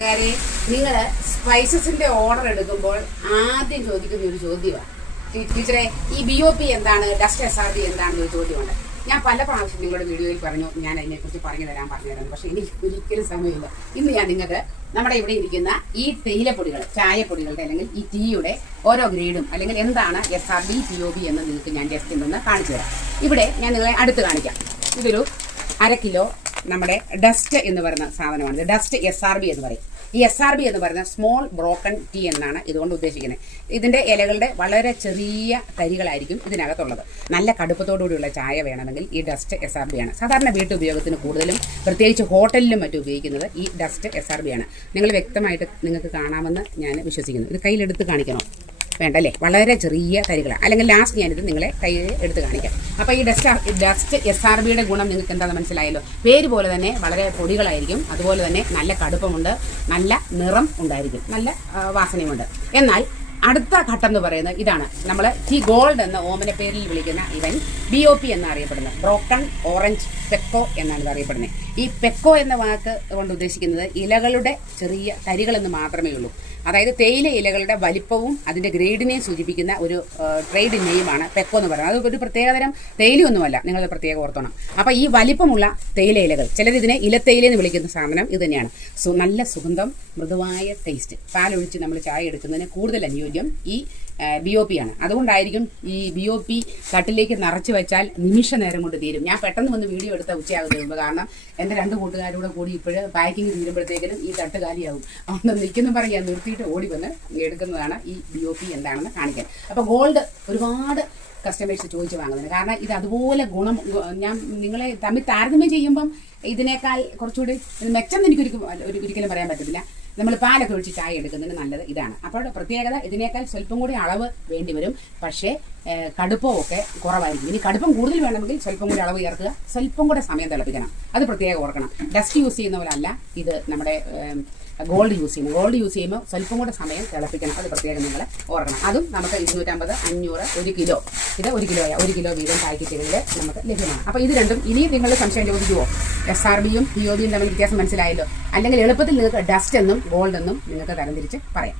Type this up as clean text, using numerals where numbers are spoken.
നിങ്ങൾ സ്പൈസസിന്റെ ഓർഡർ എടുക്കുമ്പോൾ ആദ്യം ചോദിക്കുന്ന ഒരു ചോദ്യമാണ്, ടീച്ചറെ ഈ BOP എന്താണ്, ഡസ്റ്റ് SRB എന്താണെന്നൊരു ചോദ്യമുണ്ട്. ഞാൻ പല പ്രാവശ്യം നിങ്ങളുടെ വീഡിയോയിൽ പറഞ്ഞു, ഞാൻ അതിനെക്കുറിച്ച് പറഞ്ഞു തരാം. പക്ഷേ എനിക്ക് ഒരിക്കലും സമയമില്ല. ഇന്ന് ഞാൻ നിങ്ങൾക്ക് നമ്മുടെ ഇവിടെ ഇരിക്കുന്ന ഈ തേയിലപ്പൊടികൾ, ചായപ്പൊടികളുടെ അല്ലെങ്കിൽ ഈ ടീയുടെ ഓരോ ഗ്രേഡും അല്ലെങ്കിൽ എന്താണ് SRB POB എന്ന് നിങ്ങൾക്ക് ഞാൻ ജസ്റ്റ് നിന്ന് കാണിച്ചു തരാം. ഇവിടെ ഞാൻ നിങ്ങളെ അടുത്ത് കാണിക്കാം. ഇതൊരു 1/2 കിലോ നമ്മുടെ ഡസ്റ്റ് എന്ന് പറയുന്ന സാധനമാണ്. ഡസ്റ്റ് SRB എന്ന് പറയും. ഈ SRB എന്ന് പറയുന്ന സ്മോൾ ബ്രോക്കൺ ടീ എന്നാണ് ഇതുകൊണ്ട് ഉദ്ദേശിക്കുന്നത്. ഇതിൻ്റെ ഇലകളുടെ വളരെ ചെറിയ തരികളായിരിക്കും ഇതിനകത്തുള്ളത്. നല്ല കടുപ്പത്തോടുകൂടിയുള്ള ചായ വേണമെങ്കിൽ ഈ ഡസ്റ്റ് SRB ആണ്. സാധാരണ വീട്ടുപയോഗത്തിന് കൂടുതലും പ്രത്യേകിച്ച് ഹോട്ടലിലും മറ്റും ഉപയോഗിക്കുന്നത് ഈ ഡസ്റ്റ് SRB ആണ്. നിങ്ങൾ വ്യക്തമായിട്ട് നിങ്ങൾക്ക് കാണാമെന്ന് ഞാൻ വിശ്വസിക്കുന്നു. ഇത് കയ്യിലെടുത്ത് കാണിക്കണോ? വേണ്ടല്ലേ, വളരെ ചെറിയ തരികളാണ്. അല്ലെങ്കിൽ ലാസ്റ്റ് ഞാനിത് നിങ്ങളെ കയ്യിൽ എടുത്ത് കാണിക്കാം. അപ്പോൾ ഈ ഡസ്റ്റ് SRBയുടെ ഗുണം നിങ്ങൾക്ക് എന്താണെന്ന് മനസ്സിലായല്ലോ. പേര് പോലെ തന്നെ വളരെ പൊടികളായിരിക്കും, അതുപോലെ തന്നെ നല്ല കടുപ്പമുണ്ട്, നല്ല നിറം ഉണ്ടായിരിക്കും, നല്ല വാസനയുമുണ്ട്. എന്നാൽ അടുത്ത ഘട്ടം എന്ന് പറയുന്നത് ഇതാണ്. നമ്മൾ ടീ ഗോൾഡ് എന്ന ഓമന പേരിൽ വിളിക്കുന്ന ഇവൻ BOP എന്നറിയപ്പെടുന്നത് ബ്രോക്കൺ ഓറഞ്ച് പെക്കോ എന്നാണ് ഇത് അറിയപ്പെടുന്നത്. ഈ പെക്കോ എന്ന വാക്ക് കൊണ്ട് ഉദ്ദേശിക്കുന്നത് ഇലകളുടെ ചെറിയ തരികളെന്ന് മാത്രമേ ഉള്ളൂ. അതായത് തേയില ഇലകളുടെ വലിപ്പവും അതിൻ്റെ ഗ്രേഡിനെയും സൂചിപ്പിക്കുന്ന ഒരു ട്രേഡ് നെയിമാണ് പെക്കോ എന്ന് പറയുന്നത്. അത് ഒരു പ്രത്യേകതരം തേയിലയൊന്നുമല്ല, നിങ്ങളത് പ്രത്യേകം ഓർത്തോണം. അപ്പോൾ ഈ വലിപ്പമുള്ള തേയില ഇലകൾ, ചിലതിനെ ഇലത്തേയില എന്ന് വിളിക്കുന്ന സാധനം ഇത് തന്നെയാണ്. നല്ല സുഗന്ധം, മൃദുവായ ടേസ്റ്റ്, പാലൊഴിച്ച് നമ്മൾ ചായ എടുക്കുന്നതിന് കൂടുതൽ അനുയോജ്യം ഈ BOP ആണ്. അതുകൊണ്ടായിരിക്കും ഈ BOP തട്ടിലേക്ക് നിറച്ച് വെച്ചാൽ നിമിഷ നേരം കൊണ്ട് തീരും. ഞാൻ പെട്ടെന്ന് വന്ന് വീഡിയോ എടുത്ത ഉച്ചയാകുന്നതിന് മുമ്പ്, കാരണം എൻ്റെ 2 കൂട്ടുകാരുടെ കൂടി ഇപ്പോഴ് പാക്കിങ് തീരുമ്പോഴത്തേക്കിനും ഈ തട്ട് കാലിയാവും. അതുകൊണ്ട് നിൽക്കുന്നു പറയാൻ നിർത്തിയിട്ട് ഓടി വന്ന് എടുക്കുന്നതാണ് ഈ BOP എന്താണെന്ന് കാണിക്കാൻ. അപ്പോൾ ഗോൾഡ് ഒരുപാട് കസ്റ്റമേഴ്സ് ചോദിച്ച് വാങ്ങുന്നത്, കാരണം ഇത് അതുപോലെ ഗുണം, ഞാൻ നിങ്ങളെ തമ്മിൽ താരതമ്യം ചെയ്യുമ്പം ഇതിനേക്കാൾ കുറച്ചുകൂടി മെച്ചം ഒരിക്കലും പറയാൻ പറ്റത്തില്ല. നമ്മൾ പാലൊക്കെ ഒഴിച്ച് ചായ എടുക്കുന്നതിന് നല്ലത് ഇതാണ്. അപ്പോൾ പ്രത്യേകത ഇതിനേക്കാൾ സ്വല്പം കൂടി അളവ് വേണ്ടി വരും, പക്ഷേ കടുപ്പമൊക്കെ കുറവായിരിക്കും. ഇനി കടുപ്പം കൂടുതൽ വേണമെങ്കിൽ സ്വല്പം കൂടി അളവ് ചേർക്കുക, സ്വല്പം കൂടെ സമയം തിളപ്പിക്കണം. അത് പ്രത്യേകം ഓർക്കണം. ഡസ്റ്റ് യൂസ് ചെയ്യുന്ന പോലെ അല്ല ഇത് നമ്മുടെ ഗോൾഡ് യൂസ് ചെയ്യുന്നത്. ഗോൾഡ് യൂസ് ചെയ്യുമ്പോൾ സ്വല്പം കൂടെ സമയം തിളപ്പിക്കണം, അത് പ്രത്യേകം നിങ്ങൾ ഓർക്കണം. അതും നമുക്ക് 250, 500, 1 കിലോ, ഇത് 1 കിലോ വീതം പാക്കറ്റുകളിൽ നമുക്ക് ലഭ്യമാണ്. അപ്പോൾ ഇത് രണ്ടും ഇനി നിങ്ങൾ സംശയം ചോദിക്കുമോ? SRBയും POBയും തമ്മിൽ വ്യത്യാസം മനസ്സിലായല്ലോ. അല്ലെങ്കിൽ എളുപ്പത്തിൽ നിങ്ങൾക്ക് ഡസ്റ്റ് എന്നും ഗോൾഡ് എന്നും നിങ്ങൾക്ക് തരംതിരിച്ച് പറയാം.